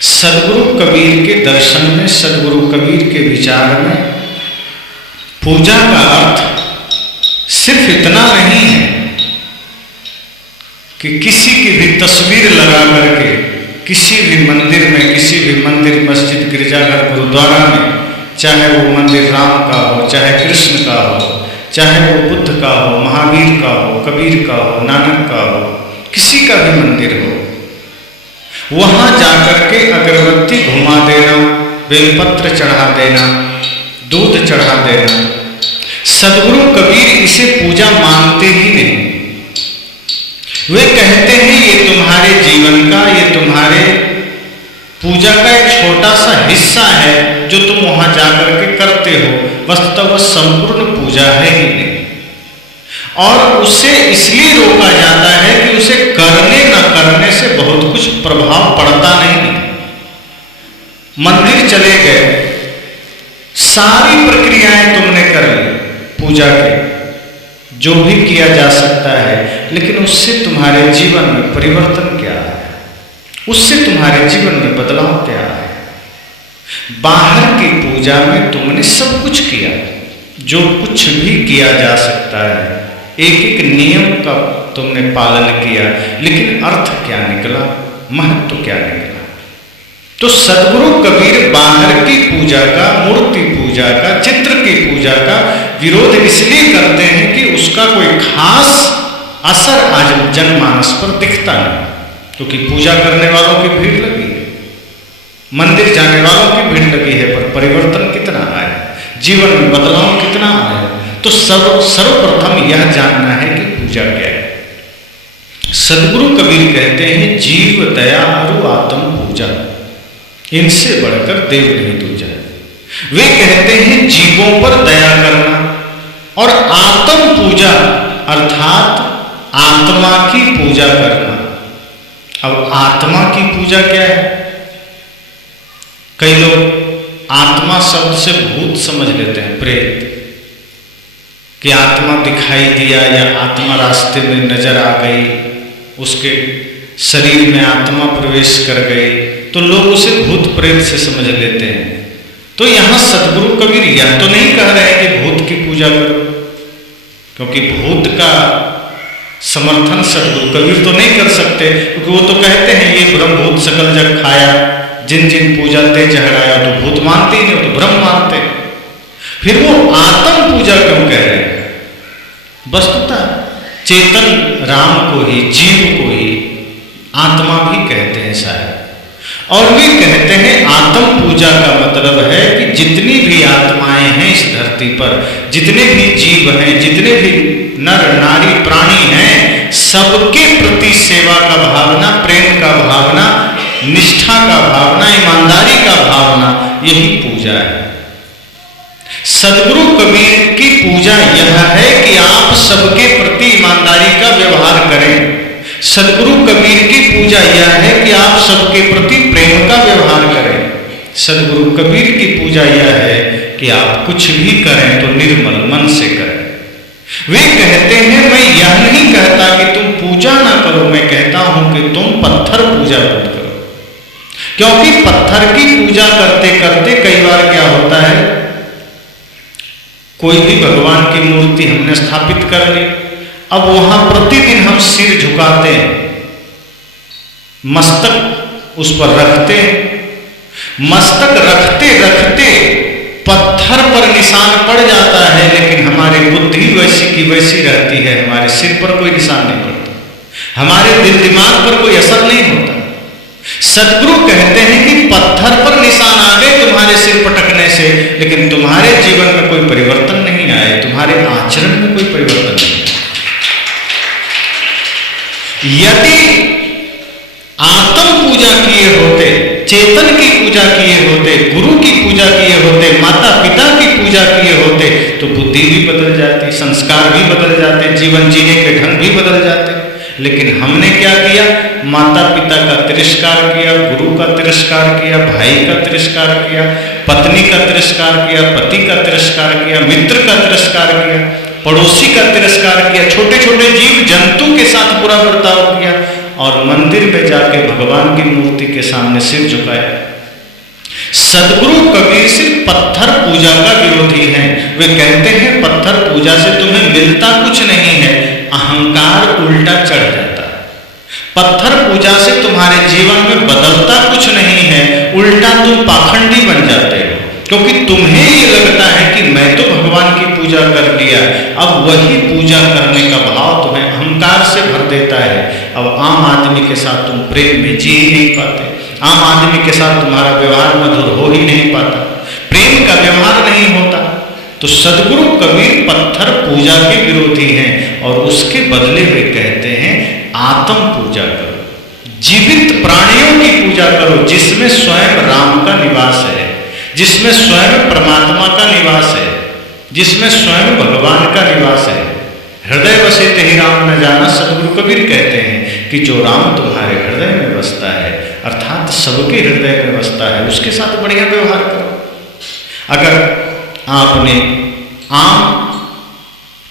सदगुरु कबीर के दर्शन में, सदगुरु कबीर के विचार में पूजा का अर्थ सिर्फ इतना नहीं है कि किसी की भी तस्वीर लगा करके किसी भी मंदिर में, किसी भी मंदिर, मस्जिद, गिरजाघर, गुरुद्वारा में, चाहे वो मंदिर राम का हो, चाहे कृष्ण का हो, चाहे वो बुद्ध का हो, महावीर का हो, कबीर का हो, नानक का हो, किसी का भी मंदिर हो, वहां जाकर के अगरबत्ती घुमा देना, बेलपत्र चढ़ा देना, दूध चढ़ा देना, सदगुरु कबीर इसे पूजा मानते ही नहीं। वे कहते हैं ये तुम्हारे जीवन का, ये तुम्हारे पूजा का एक छोटा सा हिस्सा है जो तुम वहां जाकर के करते हो, वस्तुतः वह संपूर्ण पूजा है ही नहीं। और उससे इसलिए रोका जाता है कि उसे करने न करने से बहुत कुछ प्रभाव पड़ता नहीं। मंदिर चले गए, सारी प्रक्रियाएं तुमने कर ली पूजा के, जो भी किया जा सकता है, लेकिन उससे तुम्हारे जीवन में परिवर्तन क्या है, उससे तुम्हारे जीवन में बदलाव क्या है। बाहर की पूजा में तुमने सब कुछ किया, जो कुछ भी किया जा सकता है, एक एक नियम का तुमने पालन किया, लेकिन अर्थ क्या निकला, महत्व क्या निकला। तो सदगुरु कबीर बाहर की पूजा का, मूर्ति पूजा का, चित्र की पूजा का विरोध इसलिए करते हैं कि उसका कोई खास असर आज जनमानस पर दिखता नहीं, क्योंकि पूजा करने वालों की भीड़ लगी है, मंदिर जाने वालों की भीड़ लगी है, पर परिवर्तन कितना आया, जीवन में बदलाव कितना आया। तो सर्वप्रथम यह जानना है कि पूजा क्या है। सदगुरु कबीर कहते हैं जीव दया और आत्म पूजा, इनसे बढ़कर देव नहीं दूजा। वे कहते हैं जीवों पर दया करना और आत्म पूजा अर्थात आत्मा की पूजा करना। अब आत्मा की पूजा क्या है? कई लोग आत्मा शब्द से भूत समझ लेते हैं, प्रेत, कि आत्मा दिखाई दिया या आत्मा रास्ते में नजर आ गई, उसके शरीर में आत्मा प्रवेश कर गई, तो लोग उसे भूत प्रेत से समझ लेते हैं। तो यहां सदगुरु कबीर यह तो नहीं कह रहे कि भूत की पूजा करो, क्योंकि भूत का समर्थन सदगुरु कबीर तो नहीं कर सकते, क्योंकि वो तो कहते हैं ये ब्रह्मभूत सकल जग खाया, जिन जिन पूजा ते चढ़ाया, तो भूत मानते ही नहीं, तो ब्रह्म मानते। फिर वो आत्म पूजा क्यों कह रहे हैं? वस्तुतः चेतन राम को ही, जीव को ही आत्मा भी कहते हैं शायद। और वे कहते हैं आत्म पूजा का मतलब है कि जितनी भी आत्माएं हैं इस धरती पर, जितने भी जीव हैं, जितने भी नर नारी प्राणी हैं, सबके प्रति सेवा का भावना, प्रेम का भावना, निष्ठा का भावना, ईमानदारी का भावना, यही पूजा है। सदगुरु कबीर की पूजा यह है कि आप सबके प्रति ईमानदारी का व्यवहार करें। सदगुरु कबीर की पूजा यह है कि आप सबके प्रति प्रेम का व्यवहार करें। सदगुरु कबीर की पूजा यह है कि आप कुछ भी करें तो निर्मल मन से करें। वे कहते हैं मैं यह नहीं कहता कि तुम पूजा ना करो, मैं कहता हूं कि तुम पत्थर पूजा मत करो, क्योंकि पत्थर की पूजा करते करते कई बार क्या होता है, कोई भी भगवान की मूर्ति हमने स्थापित कर ली, अब वहां प्रतिदिन हम सिर झुकाते हैं, मस्तक उस पर रखते हैं, मस्तक रखते रखते पत्थर पर निशान पड़ जाता है, लेकिन हमारी बुद्धि वैसी की वैसी रहती है, हमारे सिर पर कोई निशान नहीं पड़ता, हमारे दिल दिमाग पर कोई असर नहीं होता। सदगुरु कहते हैं कि पत्थर पर निशान आ गए तुम्हारे सिर पटकने से, लेकिन तुम्हारे जीवन में कोई परिवर्तन नहीं आए, तुम्हारे आचरण में कोई परिवर्तन नहीं आए। यदि आत्म पूजा किए होते, चेतन की पूजा किए होते, गुरु की पूजा किए होते, माता पिता की पूजा किए होते, तो बुद्धि भी बदल जाती, संस्कार भी बदल जाते, जीवन जीने के ढंग भी बदल जाते। लेकिन हमने क्या किया? माता पिता का तिरस्कार किया, गुरु का तिरस्कार किया, भाई का तिरस्कार किया, पत्नी का तिरस्कार किया, पति का तिरस्कार किया, मित्र का तिरस्कार किया, पड़ोसी का तिरस्कार किया, छोटे छोटे जीव जंतु के साथ बुरा बर्ताव किया, और मंदिर में जाके भगवान की मूर्ति के सामने सिर झुकाया। सदगुरु कबीर सिर्फ पत्थर पूजा का विरोधी हैं। वे कहते हैं पत्थर पूजा से तुम्हें मिलता कुछ नहीं है, अहंकार उल्टा चढ़ जाता है। पत्थर पूजा से तुम्हारे जीवन में बदलता कुछ नहीं है, उल्टा तुम पाखंडी बन जाते हो, क्योंकि तुम्हें ये लगता है कि मैं तो भगवान की पूजा कर लिया। अब वही पूजा करने का भाव तुम्हें अहंकार से भर देता है। अब आम आदमी के साथ तुम प्रेम में जी ही नहीं पाते, आम आदमी के साथ तुम्हारा व्यवहार मधुर हो ही नहीं पाता, प्रेम का व्यवहार नहीं होता। तो सदगुरु कबीर पत्थर पूजा के विरोधी हैं और उसके बदले वे कहते हैं आत्म पूजा करो, जीवित प्राणियों की पूजा करो, जिसमें स्वयं राम का निवास है, जिसमें स्वयं परमात्मा का निवास है, जिसमें स्वयं भगवान का निवास है। हृदय बसे तेहि राम न जाना, सदगुरु कबीर कहते हैं कि जो राम तुम्हारे हृदय में बसता है, अर्थात सबके हृदय में बसता है, उसके साथ बढ़िया व्यवहार करो। अगर आपने आम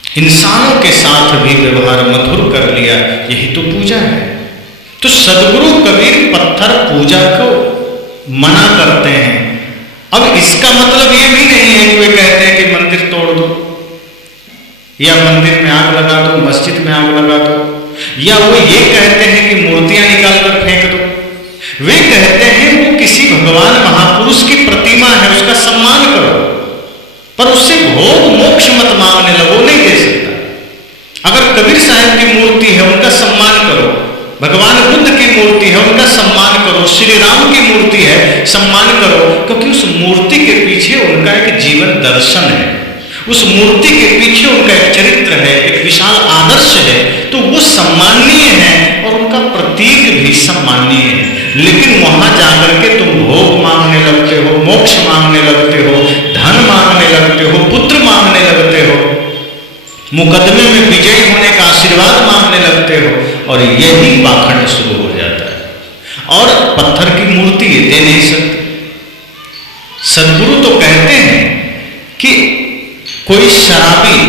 इंसानों के साथ भी व्यवहार मधुर कर लिया, यही तो पूजा है। तो सदगुरु कबीर पत्थर पूजा को मना करते हैं। अब इसका मतलब ये भी नहीं है कि वे कहते हैं कि मंदिर तोड़ दो, या मंदिर में आग लगा दो, मस्जिद में आग लगा दो, या वो ये कहते हैं कि मूर्तियां निकाल कर फेंक दो। वे कहते हैं वो किसी भगवान महापुरुष की प्रतिमा है, उसका सम्मान करो, पर उससे भोग मोक्ष मत मांगने लगो, नहीं दे सकता। अगर कबीर साहब की मूर्ति है, उनका सम्मान करो, भगवान बुद्ध की मूर्ति है, उनका सम्मान करो, श्री राम की मूर्ति है, सम्मान करो, क्योंकि उस मूर्ति के पीछे उनका एक जीवन दर्शन है, उस मूर्ति के पीछे उनका एक चरित्र है, एक विशाल आदर्श है, तो वो सम्माननीय है और उनका प्रतीक भी सम्माननीय है। लेकिन वहां जाकर के तुम भोग मांगने लगते हो, मोक्ष मांगने लगते हो, धन मांगने लगते हो, पुत्र मांगने लगते हो, मुकदमे में विजयी होने का आशीर्वाद मांगने लगते हो, और यही पाखंड शुरू हो जाता है। और पत्थर की मूर्ति ये दे नहीं सकते। सदगुरु तो कहते हैं कि कोई शराबी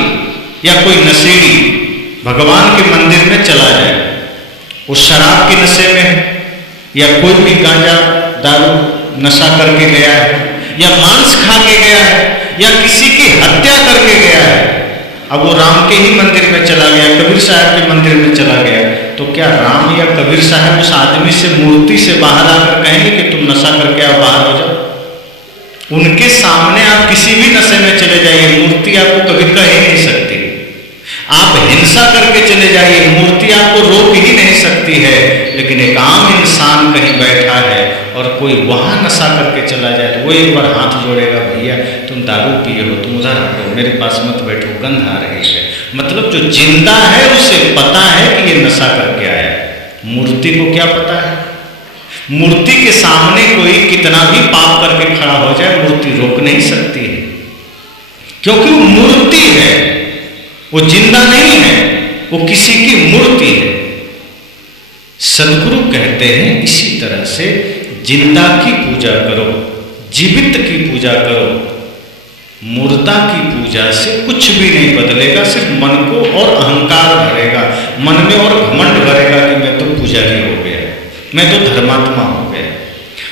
या कोई नशेड़ी भगवान के मंदिर में चला जाए, वो शराब के नशे में है, या कोई भी गांजा दारू नशा करके गया है, या मांस खा के गया है, या किसी की हत्या करके गया है, अब वो राम के ही मंदिर में चला गया, कबीर साहब के मंदिर में चला गया, तो क्या राम या कबीर साहब उस आदमी से मूर्ति से बाहर आकर कहेंगे कि तुम नशा करके आओ, बाहर हो जाओ? उनके सामने आप किसी भी नशे में चले जाइए, मूर्ति आपको कभी कह ही नहीं सकती। आप हिंसा करके चले जाइए, मूर्ति आपको रोक ही नहीं सकती है। लेकिन एक आम इंसान कहीं बैठा है और कोई वहां नशा करके चला जाए, तो वो एक बार हाथ जोड़ेगा, भैया तुम दारू पिए हो, तुम उधर हटो, मेरे पास मत बैठो, गंध आ रही है। मतलब जो जिंदा है उसे पता है कि ये नशा करके आया, मूर्ति को क्या पता है? मूर्ति के सामने कोई कितना भी पाप करके खड़ा हो जाए, मूर्ति रोक नहीं सकती है, क्योंकि वो मूर्ति है, वो जिंदा नहीं है, वो किसी की मूर्ति है। सदगुरु कहते हैं इसी तरह से जिंदा की पूजा करो, जीवित की पूजा करो। मुर्दा की पूजा से कुछ भी नहीं बदलेगा, सिर्फ मन को और अहंकार भरेगा, मन में और घमंड भरेगा कि मैं तो पुजारी हो गया, मैं तो धर्मात्मा हो गया।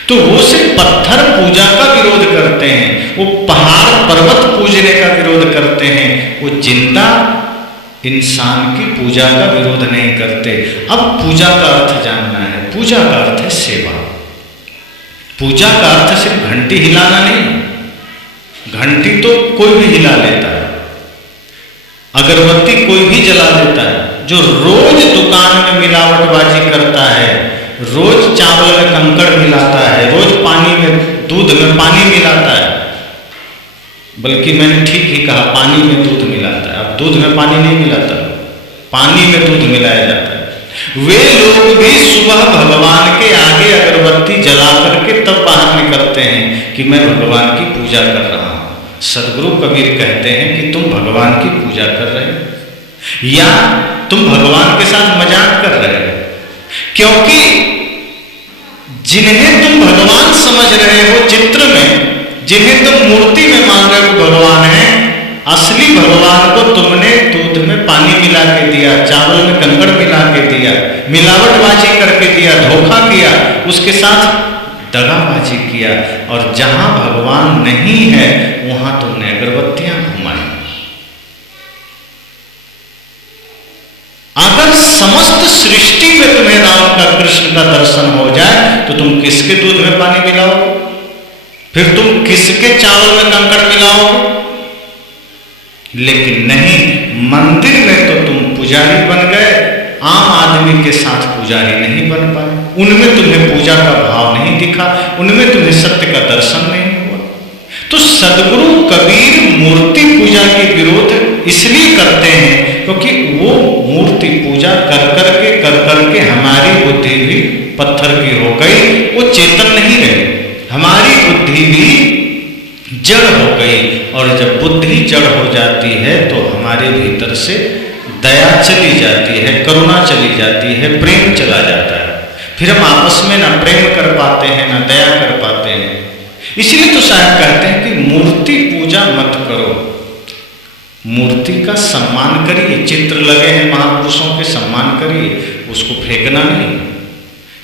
तो वो सिर्फ पत्थर पूजा का विरोध करते हैं, वो पहाड़ पर्वत पूजने का विरोध करते हैं, वो जिंदा इंसान की पूजा का विरोध नहीं करते। अब पूजा का अर्थ जानना है। पूजा का अर्थ है सेवा। पूजा का अर्थ सिर्फ घंटी हिलाना नहीं, घंटी तो कोई भी हिला लेता है, अगरबत्ती कोई भी जला देता है। जो रोज दुकान में मिलावटबाजी करता है, रोज चावल में कंकड़ मिलाता है, रोज पानी में दूध में पानी मिलाता है, बल्कि मैंने ठीक ही कहा, पानी में दूध मिलाता है। अब दूध में पानी नहीं मिलाता, पानी में दूध मिलाया जाता है। वे लोग भी सुबह भगवान के आगे अगरबत्ती जला करके तब बाहर निकलते हैं कि मैं भगवान की पूजा कर रहा हूं। सदगुरु कबीर कहते हैं कि तुम भगवान की पूजा कर रहे हो या तुम भगवान के साथ मजाक कर रहे हो, क्योंकि जिन्हें तुम भगवान समझ रहे हो चित्र में, जिन्हें तुम मूर्ति में मान रहे हो भगवान है, असली भगवान को तुमने दूध में पानी मिला के दिया, चावल में कंकड़ मिला के दिया, मिलावटबाजी करके दिया, धोखा किया, उसके साथ दगाबाजी किया, और जहां भगवान नहीं है वहां तुमने अगरबत्तियां घुमाई। अगर समस्त सृष्टि में तुम्हें राम का, कृष्ण का दर्शन हो जाए तो तुम किसके दूध में पानी मिलाओगे? फिर तुम किसके चावल में कंकड़ मिलाओगे? लेकिन नहीं, मंदिर में तो तुम पुजारी बन गए, आम आदमी के साथ पुजारी नहीं बन पाए, उनमें तुम्हें पूजा का भाव नहीं दिखा, उनमें तुम्हें सत्य का दर्शन नहीं हुआ। तो सदगुरु कबीर मूर्ति पूजा के विरोध इसलिए करते हैं क्योंकि वो मूर्ति पूजा कर करके हमारी बुद्धि भी पत्थर की हो गई, वो चेतन नहीं रही, हमारी बुद्धि भी जड़ हो गई। और जब बुद्धि जड़ हो जाती है तो हमारे भीतर से दया चली जाती है, करुणा चली जाती है, प्रेम चला जाता है। फिर हम आपस में ना प्रेम कर पाते हैं, ना दया कर पाते हैं। इसलिए तो साहब कहते हैं कि मूर्ति पूजा मत करो, मूर्ति का सम्मान करिए। चित्र लगे हैं महापुरुषों के, सम्मान करिए, उसको फेंकना नहीं।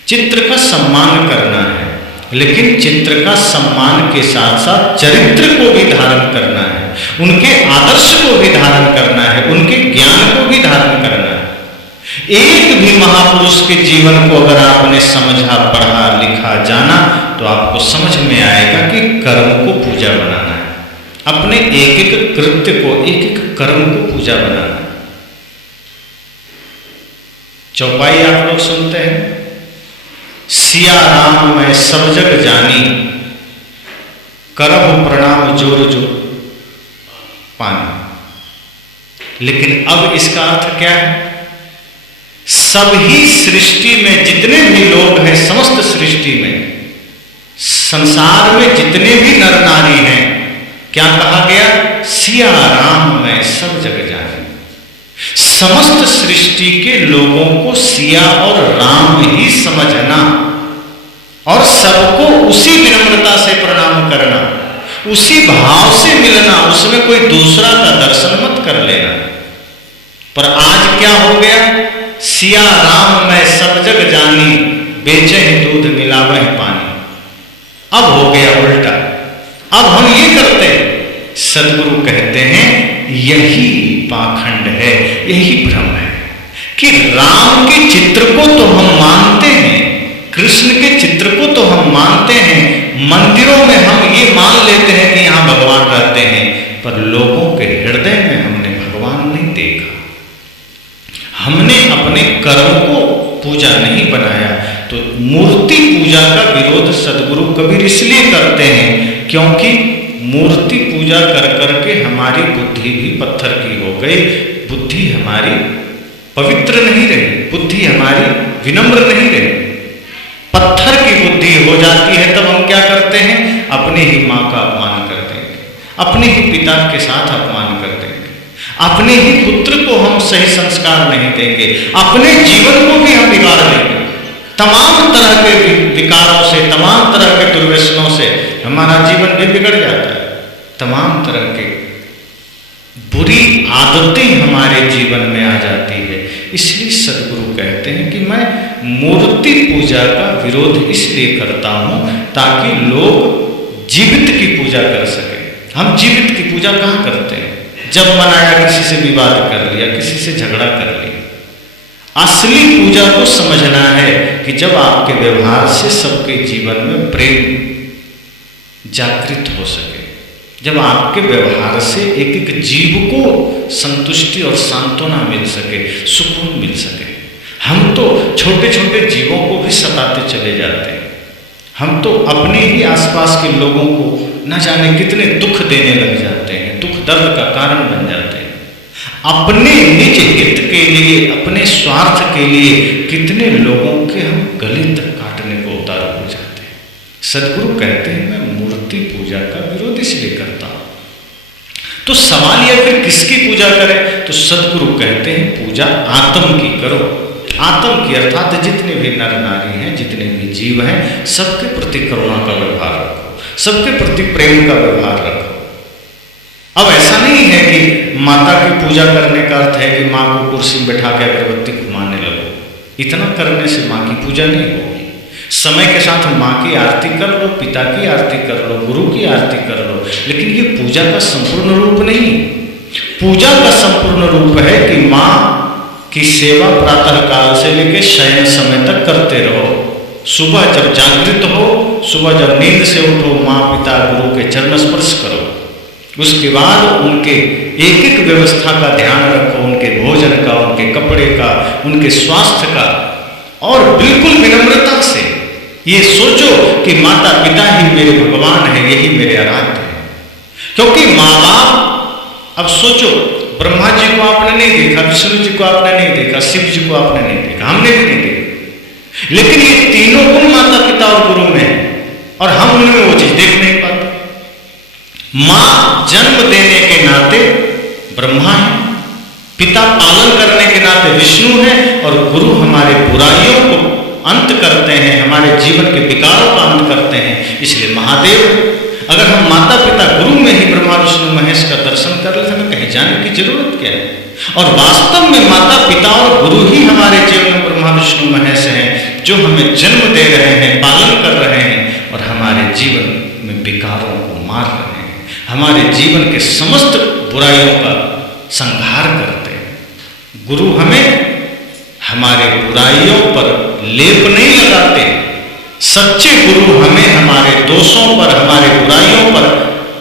चित्र का सम्मान करना है, लेकिन चित्र का सम्मान के साथ साथ चरित्र को भी धारण करना है, उनके आदर्श को भी धारण करना है, उनके ज्ञान को भी धारण करना है। एक भी महापुरुष के जीवन को अगर आपने समझा, पढ़ा, लिखा, जाना तो आपको समझ में आएगा कि कर्म को पूजा बनाना है, अपने एक एक कृत्य को, एक एक कर्म को पूजा बनाना है। चौपाई आप लोग सुनते हैं, सिया राम मैं सब जग जानी, करहु प्रणाम जोर जोर पानी। लेकिन अब इसका अर्थ क्या है? सभी सृष्टि में जितने भी लोग हैं, समस्त सृष्टि में, संसार में जितने भी नर नारी हैं, क्या कहा गया? सिया राम मैं सब जग जानी। समस्त सृष्टि के लोगों को सिया और राम ही समझना और सबको उसी विनम्रता से प्रणाम करना, उसी भाव से मिलना, उसमें कोई दूसरा का दर्शन मत कर लेना। पर आज क्या हो गया? सिया राम मैं सब जग जानी, बेचे ही दूध मिलावे ही पानी। अब हो गया उल्टा, अब हम ये करते हैं। सदगुरु कहते हैं यही पाखंड है, यही भ्रम है कि राम के चित्र को तो हम मानते हैं, कृष्ण के चित्र को तो हम मानते हैं, मंदिरों में हम ये मान लेते हैं कि यहां भगवान रहते हैं, पर लोगों के हृदय में हमने भगवान नहीं देखा, हमने अपने कर्म को पूजा नहीं बनाया। तो मूर्ति पूजा का विरोध सदगुरु कबीर इसलिए करते हैं क्योंकि मूर्ति पूजा कर करके हमारी बुद्धि भी पत्थर की हो गई, बुद्धि हमारी पवित्र नहीं रही, बुद्धि हमारी विनम्र नहीं रही, पत्थर की बुद्धि हो जाती है। तब हम क्या करते हैं? अपने ही माँ का अपमान कर देंगे, अपने ही पिता के साथ अपमान कर देंगे, अपने ही पुत्र को हम सही संस्कार नहीं देंगे, अपने जीवन को भी हम बिगाड़ देंगे। तमाम तरह के विकारों से, तमाम तरह के दुर्व्यसनों से हमारा जीवन भी बिगड़ जाता है, तमाम तरह के बुरी आदतें हमारे जीवन में आ जाती है। इसलिए सदगुरु कहते हैं कि मैं मूर्ति पूजा का विरोध इसलिए करता हूं ताकि लोग जीवित की पूजा कर सके। हम जीवित की पूजा कहाँ करते हैं? जब मन आया किसी से विवाद कर लिया, किसी से झगड़ा कर लिया। असली पूजा को समझना है कि जब आपके व्यवहार से सबके जीवन में प्रेम जागृत हो सके, जब आपके व्यवहार से एक एक जीव को संतुष्टि और सांत्वना मिल सके, सुकून मिल सके। हम तो छोटे छोटे जीवों को भी सताते चले जाते हैं, हम तो अपने ही आसपास के लोगों को न जाने कितने दुख देने लग जाते हैं, दुख दर्द का कारण बन जाते हैं। अपने निज हित के लिए, अपने स्वार्थ के लिए कितने लोगों के हम गले तक काटने को उतार हो जाते हैं। सदगुरु कहते हैं मैं मूर्ति पूजा का विरोध इसलिए करता हूं। तो सवाल यह फिर किसकी पूजा करें? तो सदगुरु कहते हैं पूजा आत्म की करो। आत्म की अर्थात जितने भी नर नारी हैं, जितने भी जीव हैं, सबके प्रति करुणा का व्यवहार रखो, सबके प्रति प्रेम का व्यवहार रखो। अब ऐसा नहीं है कि माता की पूजा करने का अर्थ है कि माँ को कुर्सी में बैठा के अगरबत्ती घुमाने लगो। इतना करने से माँ की पूजा नहीं होगी। समय के साथ माँ की आरती कर लो, पिता की आरती कर लो, गुरु की आरती कर लो, लेकिन ये पूजा का संपूर्ण रूप नहीं। पूजा का संपूर्ण रूप है कि माँ की सेवा प्रातः काल से लेकर शयन समय तक करते रहो। सुबह जब जागृत हो, सुबह जब नींद से उठो, माँ पिता गुरु के चरण स्पर्श करो। उसके बाद उनके एक एक व्यवस्था का ध्यान रखो, उनके भोजन का, उनके कपड़े का, उनके स्वास्थ्य का, और बिल्कुल विनम्रता से ये सोचो कि माता पिता ही मेरे भगवान है, यही मेरे आराध्य है। क्योंकि माँ बाप, अब सोचो, ब्रह्मा जी को आपने नहीं देखा, विष्णु जी को आपने नहीं देखा, शिव जी को आपने नहीं देखा, हमने भी नहीं देखा, लेकिन ये तीनों गुण माता पिता और गुरु में है, और हम उनमें वो चीज देख नहीं पाते। मां जन्म देने के नाते ब्रह्मा है, पिता पालन करने के नाते विष्णु है, और गुरु हमारे बुराइयों को अंत करते हैं, हमारे जीवन के विकारों का अंत करते हैं, इसलिए महादेव। अगर हम माता पिता गुरु में ही ब्रह्मा विष्णु महेश का दर्शन कर लेते हैं तो कहीं जाने की जरूरत क्या है। और वास्तव में माता पिता और गुरु ही हमारे जीवन में ब्रह्मा विष्णु महेश हैं, जो हमें जन्म दे रहे हैं, पालन कर रहे हैं, और हमारे जीवन में विकारों को मार रहे हैं, हमारे जीवन के समस्त बुराइयों का संहार करते हैं। गुरु हमें हमारे बुराइयों पर लेप नहीं लगाते। सच्चे गुरु हमें हमारे दोषों पर, हमारे बुराइयों पर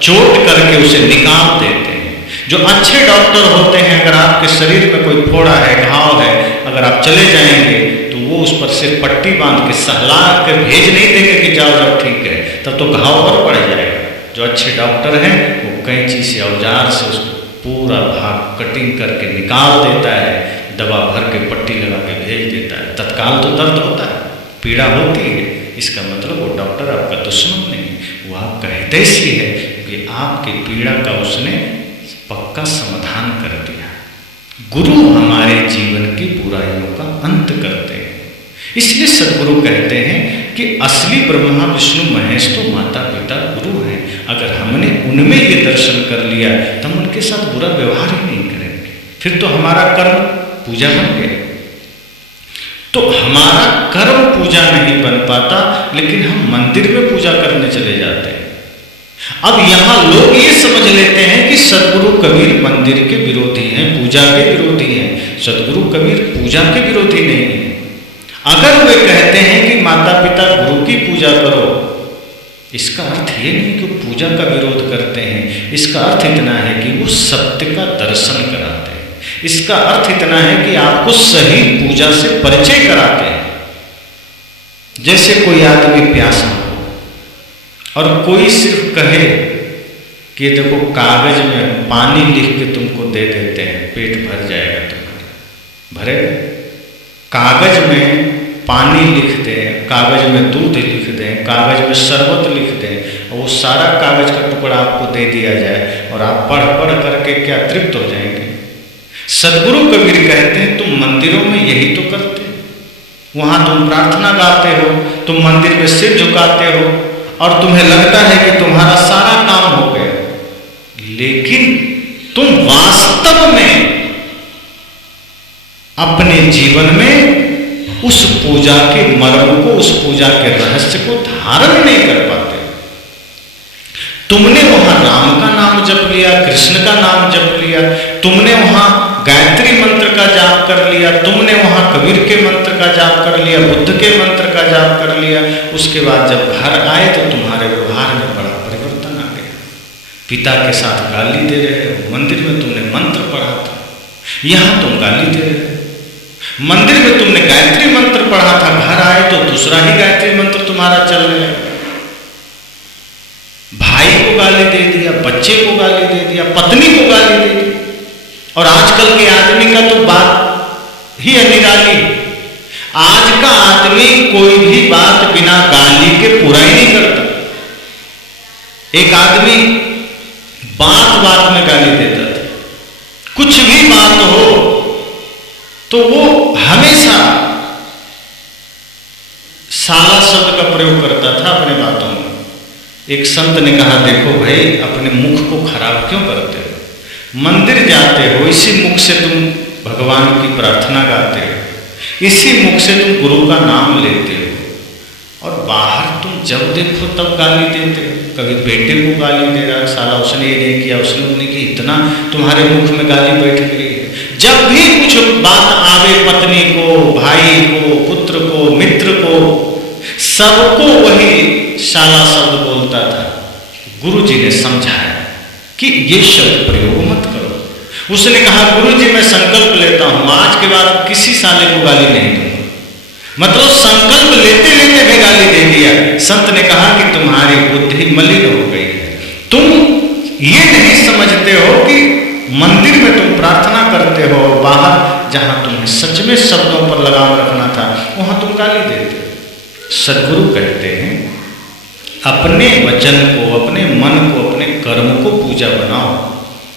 चोट करके उसे निकाल देते हैं। जो अच्छे डॉक्टर होते हैं, अगर आपके शरीर में कोई फोड़ा है, घाव है, अगर आप चले जाएंगे तो वो उस पर सिर्फ पट्टी बांध के सहला कर भेज नहीं देंगे कि जाओ जाओ ठीक है, तब तो घाव और बढ़ जाएगा। जो अच्छे डॉक्टर हैं वो कैंची से, औजार से उसको पूरा भाग कटिंग करके निकाल देता है, दवा भर के पट्टी लगा के भेज देता है। तत्काल तो दर्द होता है, पीड़ा होती है, इसका मतलब वो डॉक्टर आपका दुश्मन नहीं, वो आपका हितैषी है, कि आपकी पीड़ा का उसने पक्का समाधान कर दिया। गुरु हमारे जीवन की बुराइयों का अंत करते हैं। इसलिए सदगुरु कहते हैं कि असली ब्रह्मा विष्णु महेश तो माता पिता गुरु हैं। अगर हमने उनमें ये दर्शन कर लिया तो हम उनके साथ बुरा व्यवहार ही नहीं करेंगे, फिर तो हमारा कर्म पूजा बन गया। तो हमारा कर्म पूजा नहीं बन पाता, लेकिन हम मंदिर में पूजा करने चले जाते हैं। अब यहां लोग ये समझ लेते हैं कि सदगुरु कबीर मंदिर के विरोधी हैं, पूजा के विरोधी हैं। सदगुरु कबीर पूजा के विरोधी नहीं है। अगर वे कहते हैं कि माता पिता गुरु की पूजा करो, इसका अर्थ ये नहीं कि पूजा का विरोध करते हैं। इसका अर्थ इतना है कि वो सत्य का दर्शन कराते हैं। इसका अर्थ इतना है कि आपको सही पूजा से परिचय कराते हैं। जैसे कोई आदमी प्यासा हो और कोई सिर्फ कहे कि देखो कागज में पानी लिख के तुमको दे देते हैं, पेट भर जाएगा तुम्हारा, भरे। कागज में पानी लिख दें, कागज में दूध लिख दें, कागज में शरबत लिख दें, और वो सारा कागज का टुकड़ा आपको दे दिया जाए और आप पढ़ पढ़ करके क्या तृप्त हो जाएंगे। सदगुरु कबीर कहते हैं तुम मंदिरों में यही तो करते हो, वहां तुम प्रार्थना गाते हो, तुम मंदिर में सिर झुकाते हो और तुम्हें लगता है कि तुम्हारा सारा काम हो गया, लेकिन तुम वास्तव में अपने जीवन में उस पूजा के मर्म को, उस पूजा के रहस्य को धारण नहीं कर पाते। तुमने वहां राम का नाम जप लिया, कृष्ण का नाम जप लिया, तुमने वहां गायत्री मंत्र का जाप कर लिया, तुमने वहां कबीर के मंत्र का जाप कर लिया, बुद्ध के मंत्र का जाप कर लिया। उसके बाद जब घर आए तो तुम्हारे व्यवहार में बड़ा परिवर्तन आ गया। पिता के साथ गाली दे रहे हो, मंदिर में तुमने मंत्र पढ़ा था, यहां तुम गाली दे रहे हो। मंदिर में तुमने गायत्री मंत्र पढ़ा था, घर आए तो दूसरा ही गायत्री मंत्र तुम्हारा चलने लगा। भाई को गाली दे दिया, बच्चे को गाली दे दिया, पत्नी को गाली दे दी। और आजकल के आदमी का तो बात ही निराली। आज का आदमी कोई भी बात बिना गाली के पूरा ही नहीं करता। एक आदमी बात बात में गाली देता था, कुछ भी बात हो तो वो हमेशा साला शब्द का प्रयोग करता था अपने बातों में। एक संत ने कहा देखो भाई, अपने मुख को खराब क्यों करते हो? मंदिर जाते हो, इसी मुख से तुम भगवान की प्रार्थना गाते हो, इसी मुख से तुम गुरु का नाम लेते हो, और बाहर तुम जब देखो तब गाली देते हो। कभी बेटे को गाली दे रहा, साला उसने ये नहीं किया, उसने नहीं किया, इतना तुम्हारे मुख में गाली बैठ गई है। जब भी कुछ बात आवे पत्नी को, भाई को, पुत्र को, मित्र को, सबको वही साला शब्द बोलता था। गुरु जी ने समझाया कि ये शब्द प्रयोग मत करो। उसने कहा गुरु जी मैं संकल्प लेता हूं, आज के बाद किसी साले को गाली नहीं दूंगा। मतलब संकल्प लेते लेते भी गाली दे दिया। संत ने कहा कि तुम्हारी बुद्धि मलिन हो गई है, तुम ये नहीं समझते हो कि मंदिर में तुम प्रार्थना करते हो, बाहर जहां तुम्हें सच में शब्दों पर लगाम रखना था वहां तुम गाली देते हो। सदगुरु कहते हैं अपने वचन को, अपने मन को, अपने कर्म को पूजा बनाओ।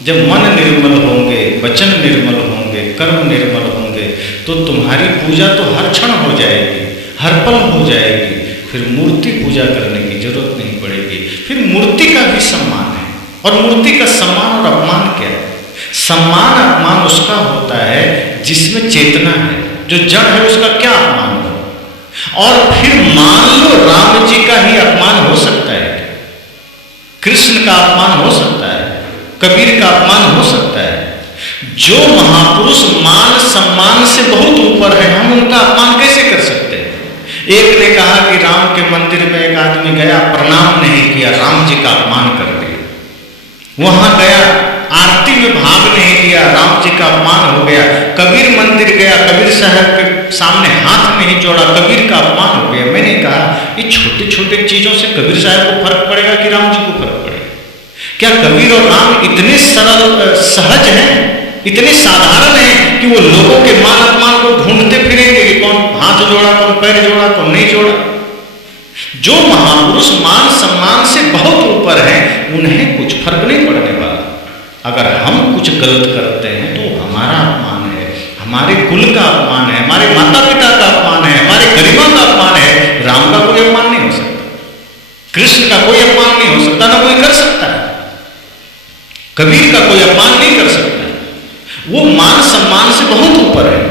जब मन निर्मल होंगे, वचन निर्मल होंगे, कर्म निर्मल होंगे, तो तुम्हारी पूजा तो हर क्षण हो जाएगी, हर पल हो जाएगी। फिर मूर्ति पूजा करने की जरूरत नहीं पड़ेगी। फिर मूर्ति का भी सम्मान है, और मूर्ति का सम्मान और अपमान क्या है? सम्मान अपमान उसका होता है जिसमें चेतना है, जो जड़ है उसका क्या अपमान हो। और फिर मान लो राम जी का ही अपमान हो सकता है, कृष्ण का अपमान हो सकता है, कबीर का अपमान हो सकता है। जो महापुरुष मान सम्मान से बहुत ऊपर है, हम उनका अपमान कैसे कर सकते हैं? एक ने कहा कि राम के मंदिर में एक आदमी गया, प्रणाम नहीं किया, राम जी का अपमान कर दिया। वहां गया, आरती में भाग नहीं लिया, राम जी का अपमान हो गया। कबीर मंदिर गया, कबीर साहब के सामने हाथ नहीं जोड़ा, कबीर का अपमान हो गया। मैंने कहा ये छोटे छोटे चीजों से कबीर साहब को फर्क पड़ेगा कि राम जी को फर्क पड़ेगा? क्या कबीर और राम इतने सरल सहज हैं, इतने साधारण हैं कि वो लोगों के मान अपमान को ढूंढते फिरेंगे कि कौन हाथ जोड़ा, कौन पैर जोड़ा, कौन नहीं जोड़ा? जो महापुरुष मान सम्मान से बहुत ऊपर हैं, उन्हें कुछ फर्क नहीं पड़ने वाला। अगर हम कुछ गलत करते हैं तो हमारा अपमान है, हमारे कुल का अपमान है, हमारे माता पिता का अपमान है, हमारे गरिमा का अपमान है। राम का कोई अपमान नहीं हो सकता, कृष्ण का कोई अपमान नहीं हो सकता, ना कोई कर सकता है। कबीर का कोई अपमान नहीं कर सकता, वो मान सम्मान से बहुत ऊपर है।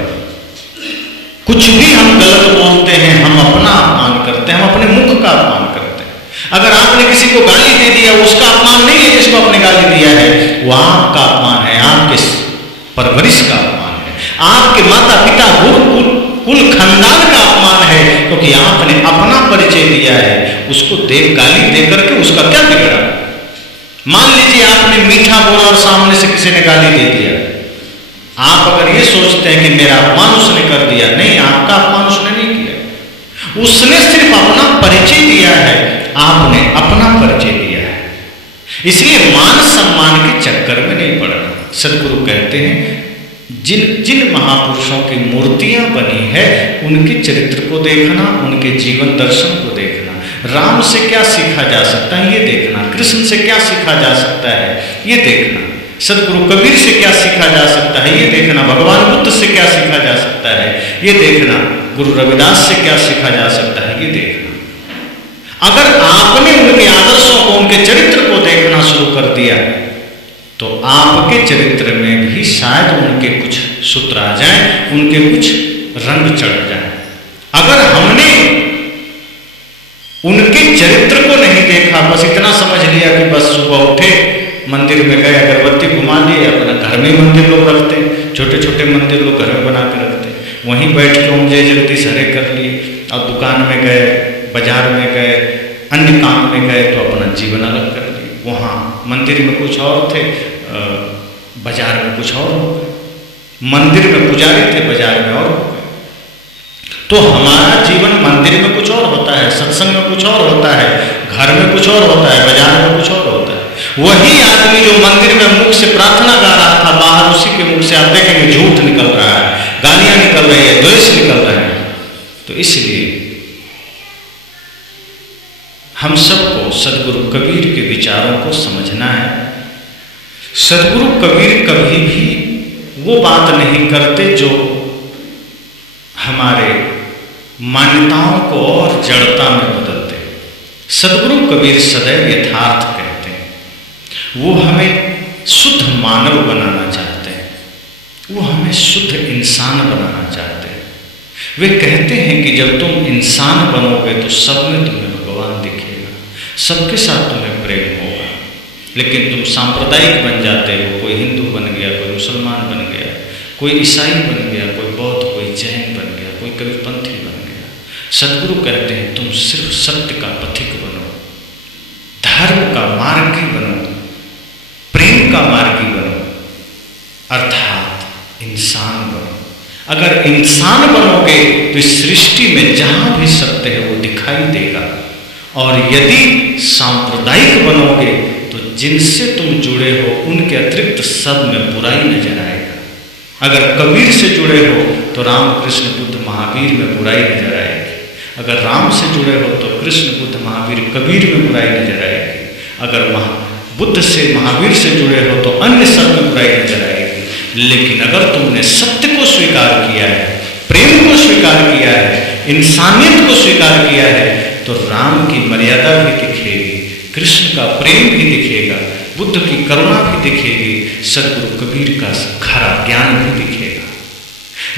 कुछ भी हम गलत बोलते हैं, हम अपना अपमान करते हैं, हम अपने मुख का अपमान करते हैं। अगर आपने किसी को गाली दे दिया, उसका अपमान नहीं है जिसको आपने गाली दिया है, वो आपका अपमान है, आपके परवरिश का अपमान है, आपके माता पिता कुल खानदान का अपमान है, क्योंकि आपने अपना परिचय दिया है। उसको गाली दे करके उसका क्या बिगड़ा? मान लीजिए आपने मीठा बोला और सामने से किसी ने गाली दे दिया, आप अगर ये सोचते हैं कि मेरा अपमान उसने कर दिया, नहीं, आपका अपमान उसने नहीं किया। उसने सिर्फ अपना परिचय दिया है, आपने अपना परिचय दिया है। इसलिए मान सम्मान के चक्कर में नहीं पड़ना। सदगुरु कहते हैं जिन जिन महापुरुषों की मूर्तियां बनी है, उनके चरित्र को देखना, उनके जीवन दर्शन को देखना। राम से क्या सीखा जा सकता है ये देखना, कृष्ण से क्या सीखा जा सकता है ये देखना, सदगुरु कबीर से क्या सीखा जा सकता है ये देखना, भगवान बुद्ध से क्या सीखा जा सकता है ये देखना, गुरु रविदास से क्या सीखा जा सकता है ये देखना। अगर आपने उनके आदर्शों को, उनके चरित्र को देखना शुरू कर दिया, तो आपके चरित्र में भी शायद उनके कुछ सूत्र आ जाएं, उनके कुछ रंग चढ़ जाएं। अगर हमने उनके चरित्र को नहीं देखा, बस इतना समझ लिया कि बस सुबह उठे, मंदिर में गए, अगरबत्ती घुमा लिए, अपना घर में मंदिर लोग रखते हैं, छोटे छोटे मंदिर लोग घर में बना के रखते हैं, वहीं बैठ के ओम जय जगदीश हरे कर लिए, और दुकान में गए, बाजार में गए, अन्य काम में गए तो अपना जीवन अलग कर लिए। वहाँ मंदिर में कुछ और थे, बाजार में कुछ और हो गए, मंदिर में पुजारी थे, बाजार में और हो गए। तो हमारा जीवन मंदिर में कुछ और होता है, सत्संग में कुछ और होता है, घर में कुछ और होता है, बाजार में कुछ और होता है। वही आदमी जो मंदिर में मुख से प्रार्थना गा रहा था, बाहर उसी के मुख से आप देखेंगे झूठ निकल रहा है, गालियां निकल रही है, द्वेष निकल रहे हैं। तो इसलिए हम सबको सदगुरु कबीर के विचारों को समझना है। सदगुरु कबीर कभी भी वो बात नहीं करते जो हमारे मान्यताओं को और जड़ता में बदलते। सदगुरु कबीर सदैव यथार्थ कहते हैं। वो हमें शुद्ध मानव बनाना चाहते हैं, वो हमें शुद्ध इंसान बनाना चाहते हैं। वे कहते हैं कि जब तुम इंसान बनोगे तो सब में तुम्हें भगवान दिखेगा, सबके साथ तुम्हें प्रेम होगा। लेकिन तुम सांप्रदायिक बन जाते हो, कोई हिंदू बन गया, कोई मुसलमान बन गया, कोई ईसाई बन गया, कोई बौद्ध, कोई जैन बन गया, कोई कबीरपंथी बन गया। सदगुरु कहते हैं तुम सिर्फ सत्य का पथिक बनो, धर्म का मार्गी बनो, प्रेम का मार्गी बनो, अर्थात इंसान बनो। अगर इंसान बनोगे तो इस सृष्टि में जहां भी सत्य है वो दिखाई देगा। और यदि सांप्रदायिक बनोगे तो जिनसे तुम जुड़े हो उनके अतिरिक्त सब में बुराई नजर आएगा। अगर कबीर से जुड़े हो तो राम, कृष्ण, बुद्ध, महावीर में बुराई नजर आएगी। अगर राम से जुड़े हो तो कृष्ण, बुद्ध, महावीर, कबीर में बुराई नजर आएगी। अगर बुद्ध से, महावीर से जुड़े हो तो अन्य सब में बुराई नजर आएगी। लेकिन अगर तुमने सत्य को स्वीकार किया है, प्रेम को स्वीकार किया है, इंसानियत को स्वीकार किया है तो राम की मर्यादा भी दिखेगी, कृष्ण का प्रेम भी दिखेगा, बुद्ध की करुणा भी दिखेगी, सदगुरु कबीर का खरा ज्ञान भी दिखेगा।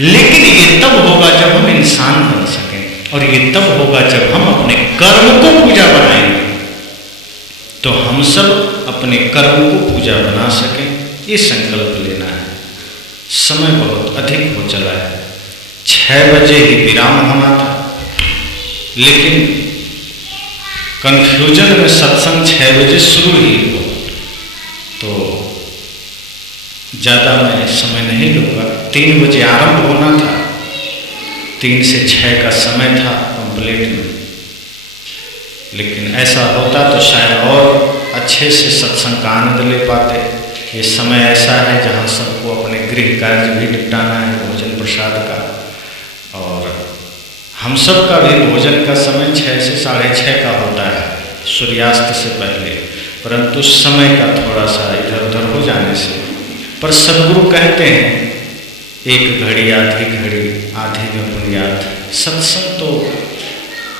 लेकिन ये तब होगा जब हम इंसान बन सकें, और ये तब होगा जब हम अपने कर्म को पूजा बनाएंगे। तो हम सब अपने कर्म को पूजा बना सकें, ये संकल्प लेना है। समय बहुत अधिक हो चला है, 6 बजे ही विराम होना था, लेकिन कन्फ्यूजन में सत्संग 6 बजे शुरू ही हुआ, तो ज़्यादा मैं समय नहीं लूँगा। 3 बजे आरंभ होना था, 3 से 6 का समय था कंप्लीट में। लेकिन ऐसा होता तो शायद और अच्छे से सत्संग का आनंद ले पाते। ये समय ऐसा है जहाँ सबको अपने गृह कार्य भी निपटाना है, भोजन प्रसाद का, और हम सब का भी भोजन का समय 6 से 6:30 का होता है सूर्यास्त से पहले, परंतु समय का थोड़ा सा इधर उधर हो जाने से। पर सदगुरु कहते हैं 1 घड़ी आधी घड़ी आधी में बुनियाद। सत्संग तो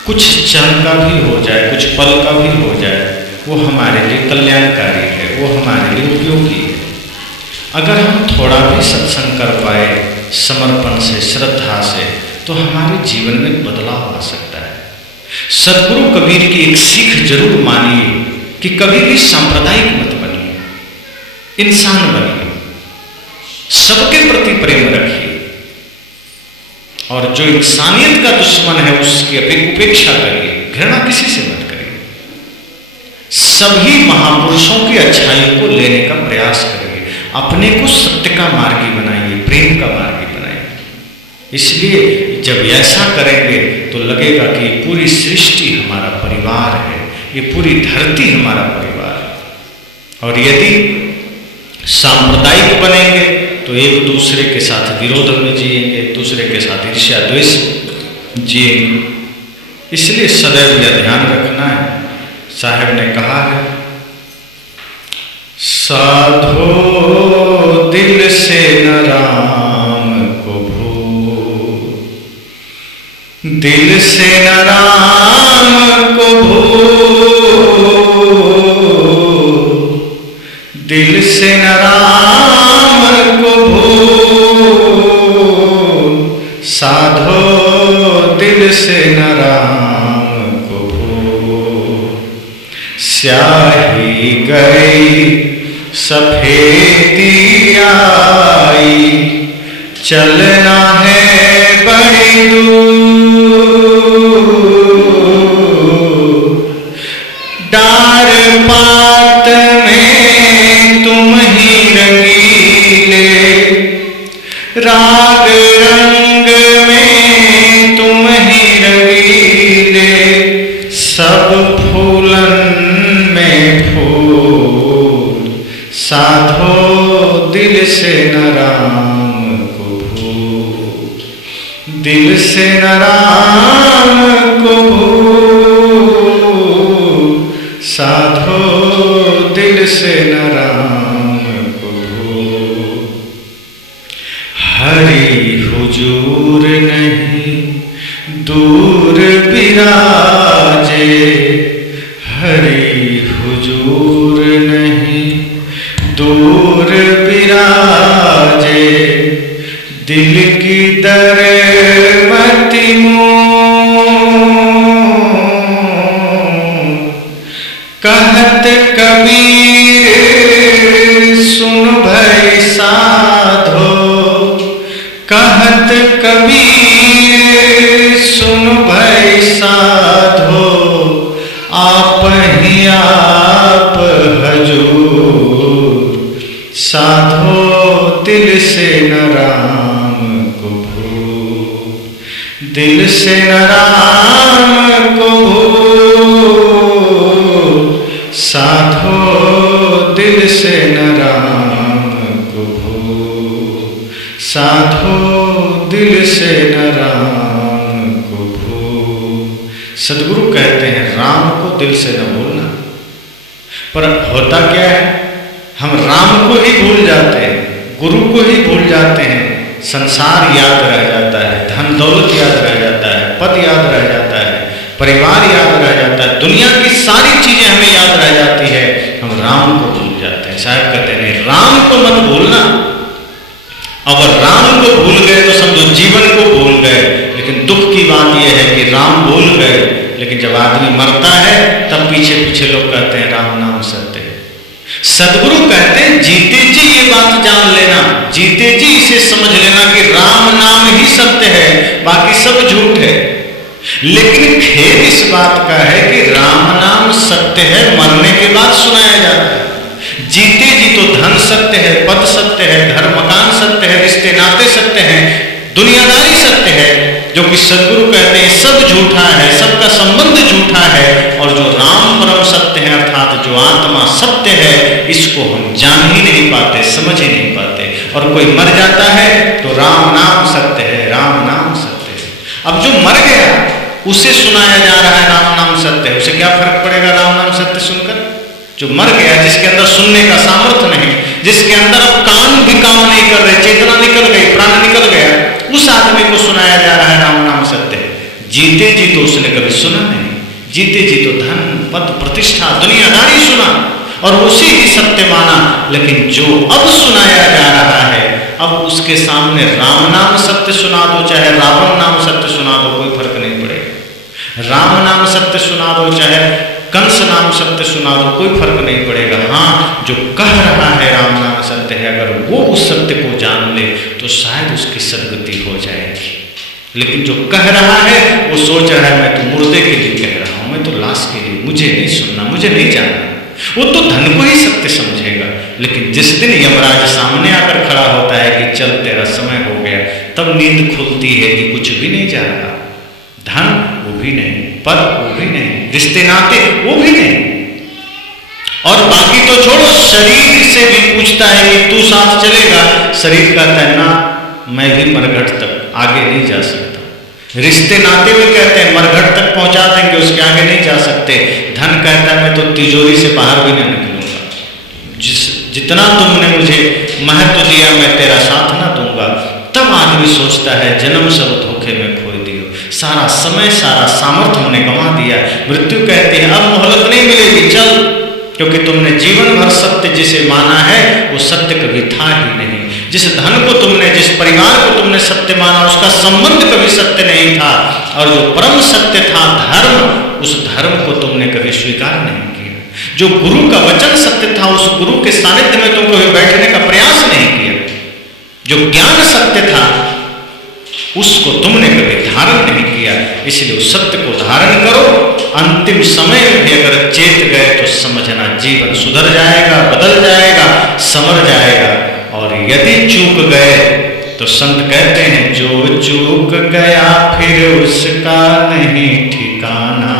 कुछ क्षण का भी हो जाए, कुछ पल का भी हो जाए, वो हमारे लिए कल्याणकारी है, वो हमारे लिए उपयोगी है। अगर हम थोड़ा भी सत्संग कर पाए समर्पण से, श्रद्धा से, तो हमारे जीवन में बदलाव आ सकता है। सदगुरु कबीर की एक सीख जरूर मानिए कि कभी भी सांप्रदायिक मत बनिए, इंसान बनिए, सबके प्रति प्रेम रखिए, और जो इंसानियत का दुश्मन है उसकी उपेक्षा करिए, घृणा किसी से मत करिए। सभी महापुरुषों की अच्छाई को लेने का प्रयास करिए, अपने को सत्य का मार्गी बनाइए, प्रेम का मार्गी बनाइए। इसलिए जब ऐसा करेंगे तो लगेगा कि ये पूरी सृष्टि हमारा परिवार है, ये पूरी धरती हमारा परिवार है। और यदि सांप्रदायिक बनेंगे तो एक दूसरे के साथ विरोध में जिएंगे, एक दूसरे के साथ ईर्ष्या द्वेष जिएंगे। इसलिए सदैव यह ध्यान रखना है। साहब ने कहा है, साधो दिल से न राम को भूल, दिल से न राम को भूल, दिल से न राम को भूल, साधो दिल से न राम को भूल। स्याही गई सफेदी आई, चलना है बड़ी दूर, डार पात में तुम ही रंगीले, राग रंग में तुम ही रंगीले, सब फूलन में फूल, साधो दिल से न राम को भूल, दिल से न राम को भूल, साधो दिल से न राम को भूल। हरि हुजूर नहीं दूर विराजे, हरि हुजूर नहीं दूर कहत कबीर सुन भय साधो, कहत कबीर सुन भय साधो, आप ही आप हजूर, साधो दिल से न राम को भूल, दिल से न राम को भूल, साधो दिल से न राम को भूल, साधो दिल से न राम को भूल। सदगुरु कहते हैं राम को दिल से न भूलना, पर होता क्या है, हम राम को ही भूल जाते हैं, गुरु को ही भूल जाते हैं, संसार याद रह जाता है, धन दौलत याद रह जाता है, पद याद रह जाता है, परिवार याद रह जाता है, दुनिया की सारी चीजें हमें याद रह जाती है, हम राम को भूल जाते हैं। साहब कहते हैं राम को मत भूलना, अगर राम को भूल गए तो समझो जीवन को भूल गए। लेकिन दुख की बात यह है कि राम भूल गए, लेकिन जब आदमी मरता है तब पीछे पीछे लोग कहते हैं राम नाम सत्य है। सदगुरु कहते हैं जीते जी ये बात जान लेना, जीते जी इसे समझ लेना कि राम नाम ही सत्य है, बाकी सब झूठ है। लेकिन खेद इस बात का है कि राम नाम सत्य है, मरने के बाद सुनाया जाता है। जीते जी तो धन सत्य है, पद सत्य है, घर मकान सत्य है, रिश्ते नाते सत्य हैं, दुनियादारी सत्य है, जो कि सदगुरु कहते हैं सब झूठा है, सबका संबंध झूठा है। और जो राम परम सत्य है अर्थात जो आत्मा सत्य है, इसको हम जान ही नहीं पाते, समझ ही नहीं पाते। और कोई मर जाता है तो राम नाम सत्य है, राम नाम सत्य है। अब जो मर गया उसे सुनाया जा रहा है राम नाम सत्य है, उसे क्या फर्क पड़ेगा राम नाम सत्य सुनकर? जो मर गया, जिसके अंदर सुनने का सामर्थ्य नहीं, जिसके अंदर अब कान भी काम नहीं कर रहे, चेतना निकल गई, प्राण निकल गया, उस आदमी को सुनाया जा रहा है राम नाम सत्य है। जीते जी तो उसने कभी सुना नहीं, जीते जी तो धन पद प्रतिष्ठा दुनियादारी सुना और उसी ही सत्य माना। लेकिन जो अब सुनाया जा रहा है, अब उसके सामने राम नाम सत्य सुना दो, चाहे रावण नाम सत्य सुना दो, कोई फर्क नहीं पड़ेगा। राम नाम सत्य सुना दो, चाहे कंस नाम सत्य सुना दो, कोई फर्क नहीं पड़ेगा। हाँ, जो कह रहा है राम नाम सत्य है, अगर वो उस सत्य को जान ले तो शायद उसकी सद्गति हो जाएगी। लेकिन जो कह रहा है वो सोच रहा है मैं तो मुर्दे के लिए कह रहा हूं, मैं तो लाश के लिए, मुझे नहीं सुनना, मुझे नहीं जानना। वो तो धन को ही सत्य समझेगा। लेकिन जिस दिन यमराज सामने आकर खड़ा होता है कि चल तेरा समय हो गया, तब नींद खुलती है कि कुछ भी नहीं जा रहा, धन वो भी नहीं, पद वो भी नहीं, रिश्ते नाते वो भी नहीं, और बाकी तो छोड़ो, शरीर से भी पूछता है कि तू साथ चलेगा, शरीर कहता है ना, मैं भी मरघट तक आगे नहीं जा सकता। रिश्ते नाते भी कहते हैं मरघट तक पहुंचा देंगे, उसके आगे नहीं जा सकते। धन कहता है मैं तो तिजोरी से बाहर भी नहीं निकलूंगा, जितना तुमने मुझे महत्व दिया मैं तेरा साथ ना दूंगा। तब आदमी सोचता है जन्म सब धोखे में खो दियो, सारा समय सारा सामर्थ्य हमने गंवा दिया। मृत्यु कहती है अब मोहलत नहीं मिलेगी, चल, क्योंकि तुमने जीवन भर सत्य जिसे माना है वो सत्य कभी था ही नहीं। जिस धन को तुमने, जिस परिवार को तुमने सत्य माना, उसका संबंध कभी सत्य नहीं था। और जो परम सत्य था धर्म, उस धर्म को तुमने कभी स्वीकार नहीं किया। जो गुरु का वचन सत्य था, उस गुरु के सानिध्य में तुम कभी बैठने का प्रयास नहीं किया। जो ज्ञान सत्य था उसको तुमने कभी धारण नहीं किया। इसलिए उस सत्य को धारण करो। अंतिम समय में भी अगर चेत गए तो समझना जीवन सुधर जाएगा, बदल जाएगा, संवर जाएगा। और यदि चूक गए तो संत कहते हैं जो चूक गया फिर उसका नहीं ठिकाना,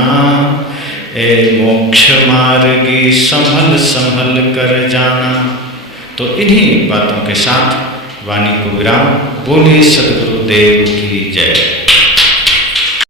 ए मोक्ष मार्गी संभल संभल कर जाना। तो इन्हीं बातों के साथ वाणी को विराम। बोलिए सद्गुरुदेव की जय।